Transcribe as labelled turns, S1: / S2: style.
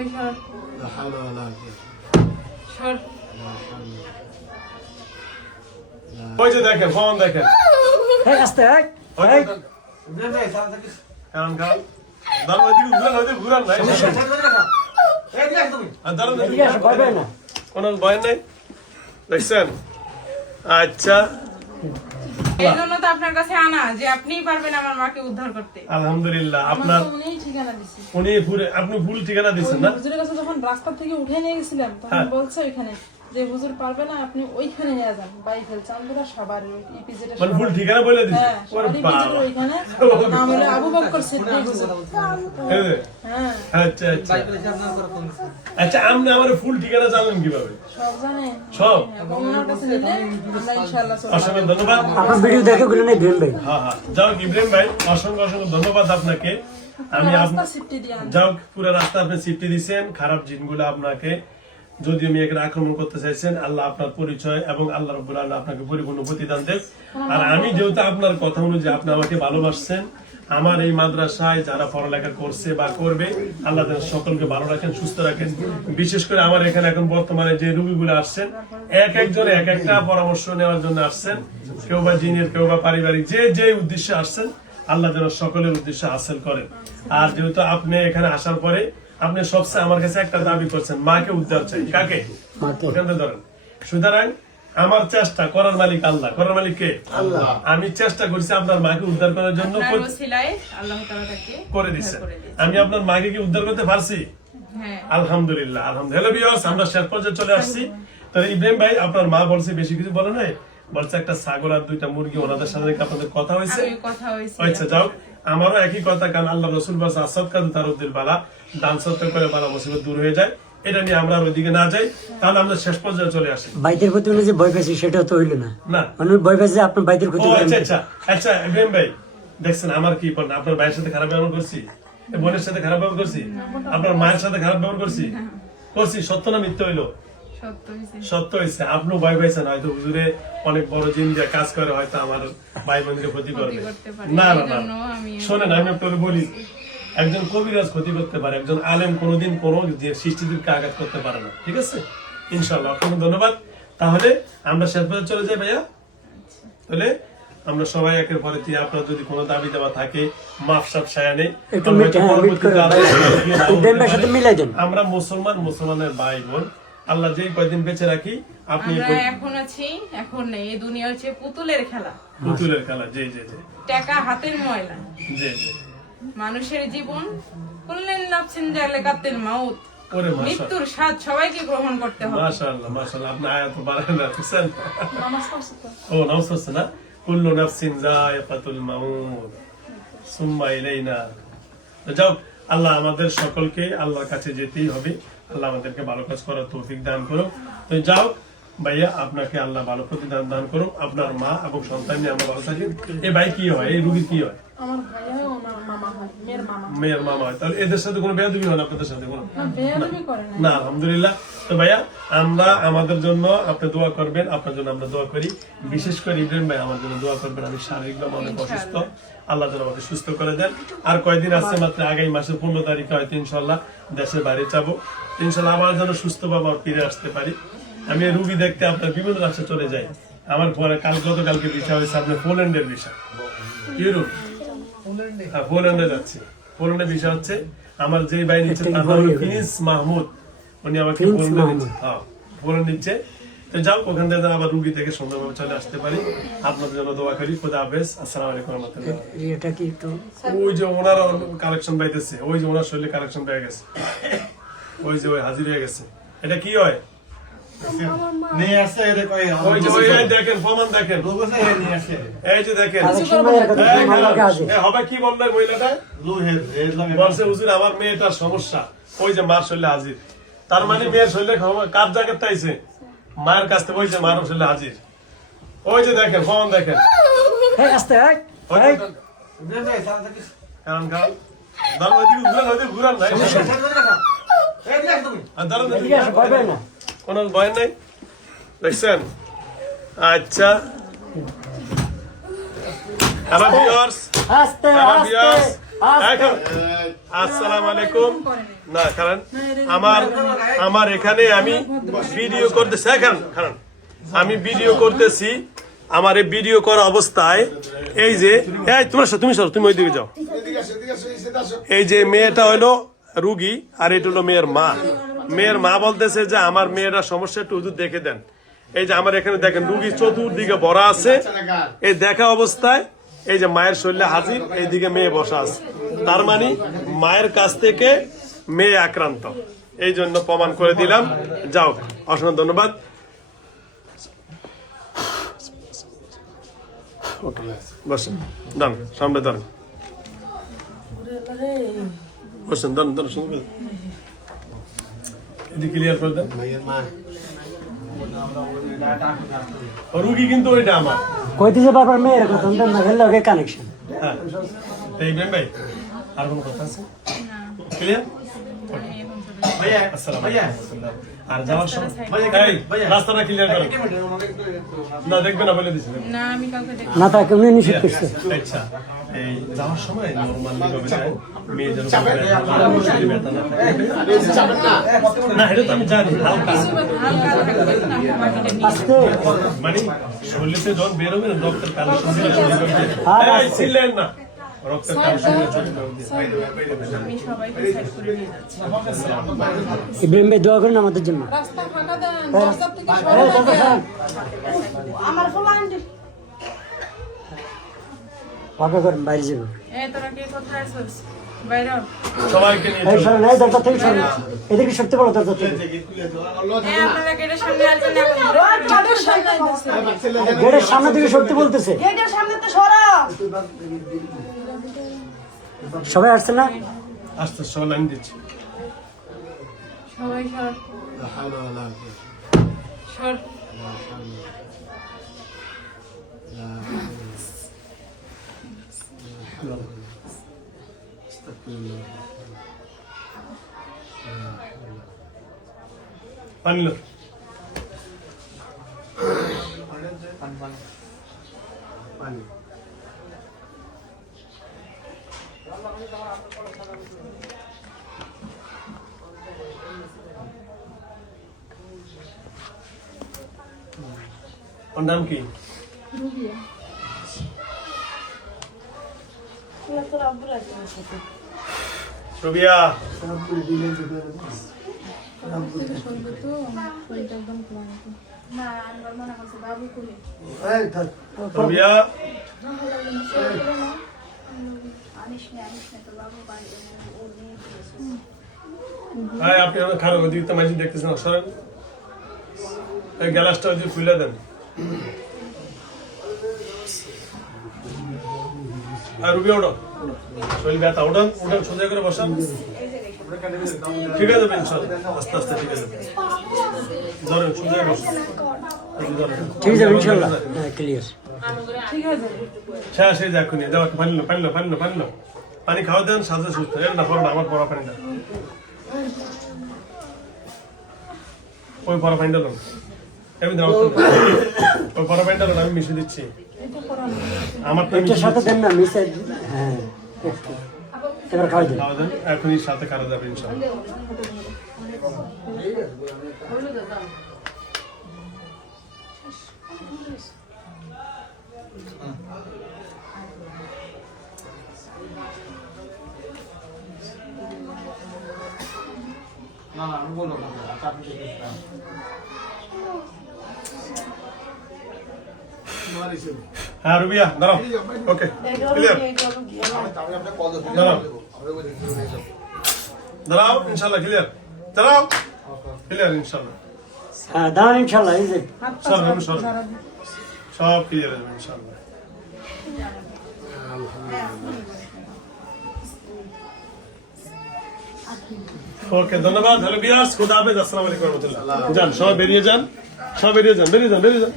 S1: ওই সর। সর।
S2: ওই যে দেখেন ফোন দেখেন।
S3: এই আস্তে এই এই।
S2: কারণ কারণ দাঁড়াও এদিকে ঘুরান হয়তো ঘুরান নাই। আচ্ছা।
S1: এই জন্য তো আপনার কাছে আনা যে আপনিই পারবেন আমার মাকে উদ্ধার করতে।
S2: আলহামদুলিল্লাহ আপনার
S4: উনিই ঠিকানা দিছি।
S2: উনি ভুল আপনি ভুল ঠিকানা দিচ্ছেন না?
S4: হুজুরের কাছে যখন রাস্তা থেকে উঠে নিয়ে গেছিলাম তখন
S2: হ্যাঁ।
S4: বলছে ওইখানে যে হুজুর পারবে না আপনি ওইখানে নিয়ে যান বাইফেল চান্দুরা সবার
S2: মানে ভুল ঠিকানা বলে দিচ্ছে
S4: হ্যাঁ
S2: ওরে বাবা।
S4: ওইখানে। আবু বকর সিদ্দিক। হুজুর। হ্যাঁ।
S2: আচ্ছা আচ্ছা। আচ্ছা আপনি আমার ফুল ঠিকানা কীভাবে?
S4: সব জানে।
S2: সব?
S4: এবং কাছে নিলে আমরা ইনশাআল্লাহ
S2: অসংখ্য ধন্যবাদ।
S3: আপনার ভিডিও দেখে গুলো নেই ভাই?
S2: হ্যাঁ হ্যাঁ। যাও ইব্রাহিম ভাই অসংখ্য অসংখ্য ধন্যবাদ আপনাকে। আমি
S4: রাস্তা
S2: আপনার
S4: সিফটি দিয়ে
S2: যাও পুরো রাস্তা আপনি সিফটি দিচ্ছেন খারাপ জিনগুলো আপনাকে যদিও মেয়েকে আক্রমণ করতে চাইছেন আল্লাহ আপনার পরিচয় এবং আল্লাহ রব্বুল আল্লাহ আপনাকে পরিপূর্ণ প্রতিদান দেব আর আমি যেহেতু আপনার কথা অনুযায়ী আপনি আমাকে ভালোবাসছেন আমার এই মাদ্রাসায় যারা পড়ালেখা করছে বা করবে আল্লাহ সকলকে ভালো রাখেন সুস্থ রাখেন। বিশেষ করে আমার এখানে এখন বর্তমানে যে রুগীগুলো আসছেন এক একজন এক একটা পরামর্শ নেওয়ার জন্য আসছেন। কেউ বা জিনের কেউ বা পারিবারিক যে যে উদ্দেশ্যে আসছেন আল্লাহ যেন সকলের উদ্দেশ্যে হাসিল করেন। আর যেহেতু আপনি এখানে আসার পরে আপনি সবচেয়ে আমার কাছে একটা দাবি করছেন মাকে উদ্ধার চাই। কাকে। ধরেন। সুতরাং আমার চেষ্টা করার মালিক আল্লাহ। করার মালিক কে? আল্লাহ। আমি চেষ্টা করছি আপনার মাকে উদ্ধার করার জন্য কর- দিচ্ছে। আমি আপনার মাকে কি উদ্ধার করতে পারছি?
S1: হ্যাঁ।
S2: আলহামদুলিল্লাহ আলহামদুলিল্লাহ। আমরা শেষ পর্যায়ে চলে আসছি। তো ইব্রাহিম ভাই আপনার মা বলছে বেশি কিছু বলে নাই? বলছে একটা ছাগল আর দুইটা মুরগি ওনাদের সাথে আপনাদের কথা হয়েছে?
S1: কথা হয়েছে
S2: আচ্ছা যাও। আমারও একই কথা কারণ আল্লাহ রসুল বাস আসাদ কাদ তারুদ্দিন বালা। দান সত্য করে বালা মুসিবত দূর হয়ে যায়। এটা নিয়ে আমরা ওইদিকে না যাই তাহলে আমরা শেষ পর্যায়ে চলে আসি।
S3: বাইদের প্রতি যে ভয় পাইছে সেটা তো হইল না।
S2: না।
S3: মানে ভয় পাইছে আপনার বাইদের ক্ষতি
S2: আচ্ছা আচ্ছা আচ্ছা ইব্রাহিম ভাই দেখছেন আমার কি পড়না আপনার ভাইয়ের সাথে খারাপ ব্যবহার করছি? বোনের সাথে খারাপ ব্যবহার করছি? আপনার মায়ের সাথে খারাপ ব্যবহার করছি? করছি সত্য না মিথ্যা হইল?
S1: সত্য হয়েছে
S2: আপনিও ভয় পাইছেন হয়তো হুজুরে অনেক বড় জিন দিয়ে কাজ করে হয়তো আমার ভাই বোনকে ক্ষতি করবে। না না না
S1: আমি-
S2: শোনেন আমি আপনাকে বলি একজন কবিরাজ ক্ষতি করতে পারে একজন আলেম কোনোদিন কোনো যে সৃষ্টিজীবকে আঘাত করতে পারে না ঠিক আছে? ইনশাল্লাহ অসংখ্য ধন্যবাদ। তাহলে আমরা শেষ পর্যন্ত চলে যাই ভাইয়া। তাহলে আমরা সবাই একের পরে আপনার যদি কোনো দাবি দেওয়া থাকে মাফ সাপ সায়া নেই। আমরা
S3: হ্যাঁ, দেন।
S2: আমরা মুসলমান মুসলমানের ভাই বোন আল্লাহ যেই কয়দিন বেঁচে রাখি আপনি
S1: এখন আছি এখন নেই এই দুনিয়া হচ্ছে পুতুলের খেলা।
S2: পুতুলের খেলা জি জি জি।
S1: টাকা হাতের ময়লা।
S2: জি জি।
S1: মানুষের জীবন কুল্লেন নাফসিন জালেকাতের মাউত। মৃত্যুর স্বাদ সবাইকে গ্রহণ করতে হবে।
S2: মাশাআল্লাহ মাশাআল্লাহ। আপনি আয়াত বাড়ান না
S4: নামাজ পড়ছে
S2: ও নামাজ পড়ছে না? কুল্লু নাফসিন যায়কাতুল মাউত। সুম্মা ইলাইনা। যাও আল্লাহ আমাদের সকলকে আল্লাহর কাছে যেতেই হবে। আল্লাহ আমাদেরকে ভালো কাজ করার তৌফিক দান করো তো যাও ভাইয়া আপনাকে আল্লাহ ভালো প্রতিদান দান করো আপনার মা এবং সন্তান নিয়ে আমরা ভালো থাকি। এই ভাই কি হয়? এই রুগী কি হয়?
S4: আমার ভাই হয় ওনার মামা হয় মেয়ের মামা।
S2: হয় তাহলে এদের সাথে কোনো বেয়াদবি হয় না আপনাদের সাথে কোনো?
S4: না
S2: আলহামদুলিল্লাহ। তো ভাইয়া আমরা আমাদের জন্য আপনি দোয়া করবেন আপনার জন্য আমরা দোয়া করি। বিশেষ করে ইব্রাহিম ভাই আমার জন্য দোয়া করবেন। আমি শারীরিকভাবে অনেক অসুস্থ। আল্লাহ যেন আমাকে সুস্থ করে দেন। আর কয়দিন আসছে মাত্র আগামী মাসের পনেরো তারিখে হয়তো ইনশাল্লাহ দেশের বাইরে যাব। ইনশাল্লাহ আবার যেন সুস্থ ভাবে আবার ফিরে আসতে পারি। আমি রুগী দেখতে আপনার বিভিন্ন রাষ্ট্রে চলে যাই। আমার পরে কাল গতকালকে বিষয় হয়েছে আপনার পোল্যান্ডের বিষয়। ইউরোপ হ্যাঁ, পোল্যান্ডে যাচ্ছে। বিষয় হচ্ছে আমার যে ভাই নিচ্ছে তার নাম হলো ফিনিস মাহমুদ। উনি আমাকে পোল্যান্ডে নিচ্ছে হ্যাঁ পোল্যান্ড নিচ্ছে তো যাও ওখান থেকে আবার রুগী থেকে সুন্দরভাবে চলে আসতে পারি। আপনাদের জন্য দোয়া করি। খোদা হাফেজ। আসসালামু আলাইকুম রহমতুল্লাহ।
S3: এটা কি একটু
S2: ওই যে ওনার কালেকশন পাইতেছে। ওই যে ওনার শরীরে কালেকশন পেয়ে গেছে। ওই যে ওই হাজির হয়ে গেছে। এটা কি হয়?
S3: আমার
S2: বলছে মেয়েটার সমস্যা ওই যে মার শরীরে হাজির তার মানে মেয়ের শরীরে কার জায়গায় তাইছে মায়ের কাছ থেকে যে মার শরীরে হাজির ওই যে দেখেন ফোন দেখেন ঘুরান ঘুরান
S3: ভয়
S2: কোনো ভয় নাই? দেখছেন? আচ্ছা। হ্যালো ভিউয়ার্স
S3: আস্তে
S2: হ্যালো ভিউয়ার্স এখন আসসালামু আলাইকুম। না কারণ আমার আমার এখানে আমি ভিডিও করতেছি। হ্যাঁ, কারণ আমি ভিডিও করতেছি আমার এই ভিডিও করা অবস্থায়। এই যে এই তোমার সাথে তুমি সরো তুমি ওইদিকে যাও। এই যে মেয়েটা হলো রুগী আর এটা হলো মেয়ের মা। মেয়ের মা বলতেছে যে, আমার মেয়েরা সমস্যা একটু হুজুর দেখে দেন। এই যে আমার এখানে দেখেন, রুগী চতুর্দিকে ভরা আছে। এই দেখা অবস্থায় এই যে মায়ের শরীরে হাজির, এইদিকে মেয়ে বসা আছে। তার মানে মায়ের কাছ থেকে মেয়ে আক্রান্ত। এই জন্য প্রমাণ করে দিলাম। যাও, অসংখ্য ধন্যবাদ। বসেন। দান সামনে দাঁড়ান। বসেন, দাঁড়ান দাঁড়ান ক্লিয়ার করে দেন। রুগী কিন্তু ওইটা আমার।
S3: কইতেছে বাবার মেয়ের কথা দেন না গেলে ওকে কানেকশন
S2: হ্যাঁ। ইব্রাহিম ভাই আর কোনো কথা আছে? ক্লিয়ার
S5: ভাইয়া
S2: আসসালামু
S5: ভাইয়া
S2: আর যাওয়ার সময়
S5: ভাইয়া,
S2: এই
S5: ভাইয়া।
S2: রাস্তাটা ক্লিয়ার করো।
S5: এক মিনিট, ওনাকে একটু- একটু-
S2: না দেখবে না বলে দিছি।
S1: না আমি কাউকে দেখি
S3: না। তাকে উনি নিষেধ করছে।
S2: আচ্ছা। এই যাওয়ার সময় নরমালি ভাবে যায় মেয়ে যেন ব্যথা না থাকে। না। এটা তো আমি জানি হালকা।
S1: হালকা থাকবে না বাকিটা নিয়ে
S3: আজকে
S2: মানে শরীরে যখন বেরোবে না কালেকশন। ছিলেন না। রক্তের
S3: ইব্রাহিম ভাই দোয়া করেন আমাদের জন্য।
S4: যান।
S3: সাহেব,
S4: আমার ফোলা আন্টি
S3: ফাঁকা করেন বাইরে যাব
S1: এই তোরা কে কোথায় আছিস বাইরে হ।
S2: সবাইকে নিয়ে
S3: এই
S2: চলো।
S3: সরেন এই দরজা থেকে সরেন এদিকে সরতে বলো দরজা
S1: গেটের সামনে
S3: থেকে সরতে বলতেছে। সবাই আসছে না?
S2: আস্তে সব লাইন দিচ্ছি।
S1: সবাই সর। সর
S2: পানি লো। ওর আপনি খারাপ ওদিকে মাঝে দেখতেছেন সরেন গ্যালাসটা ওদিকে খুলে দেন। আর রুবি ওঠো। শরীর ব্যথা ওঠান ওঠান সোজা করে বসান ঠিক আছে ইনশাল্লাহ আস্তে আস্তে ঠিক আছে। ধরেন সোজা বসুন।
S3: ঠিক আছে ইনশাল্লাহ। হ্যাঁ ক্লিয়ার
S2: শেষ হয়ে পানি পানি খাওয়া দেন সাথে সুস্থ। না পড়া আমার পড়া পানি না ওই পড়া পানি ডালো এমনি দাও। ওই পড়া পানি ডালো আমি মিশে দিচ্ছি। আমার তো
S3: সাথে দেন না মিশে হ্যাঁ এবার
S2: খাওয়া দেন এখনই সাথে খাওয়া যাবে ইনশাল্লাহ
S5: না না আমি বলব না।
S2: হ্যাঁ রুবিয়া দাঁড়াও। ওকে দাঁড়াও। দাঁড়াও ইনশাল্লাহ ক্লিয়ার দাঁড়াও। ক্লিয়ার ইনশাল্লাহ।
S3: হ্যাঁ দাঁড়ান ইনশাল্লাহ এই যে।
S2: সব সব ক্লিয়ার হবে ইনশাল্লাহ। ওকে ধন্যবাদ হ্যালো বিয়াস খুদা হাফেজ আসসালামু আলাইকুম রহমতুল্লাহ। যান সবাই বেরিয়ে যান। সব বেরিয়ে যান বেরিয়ে যান বেরিয়ে যান।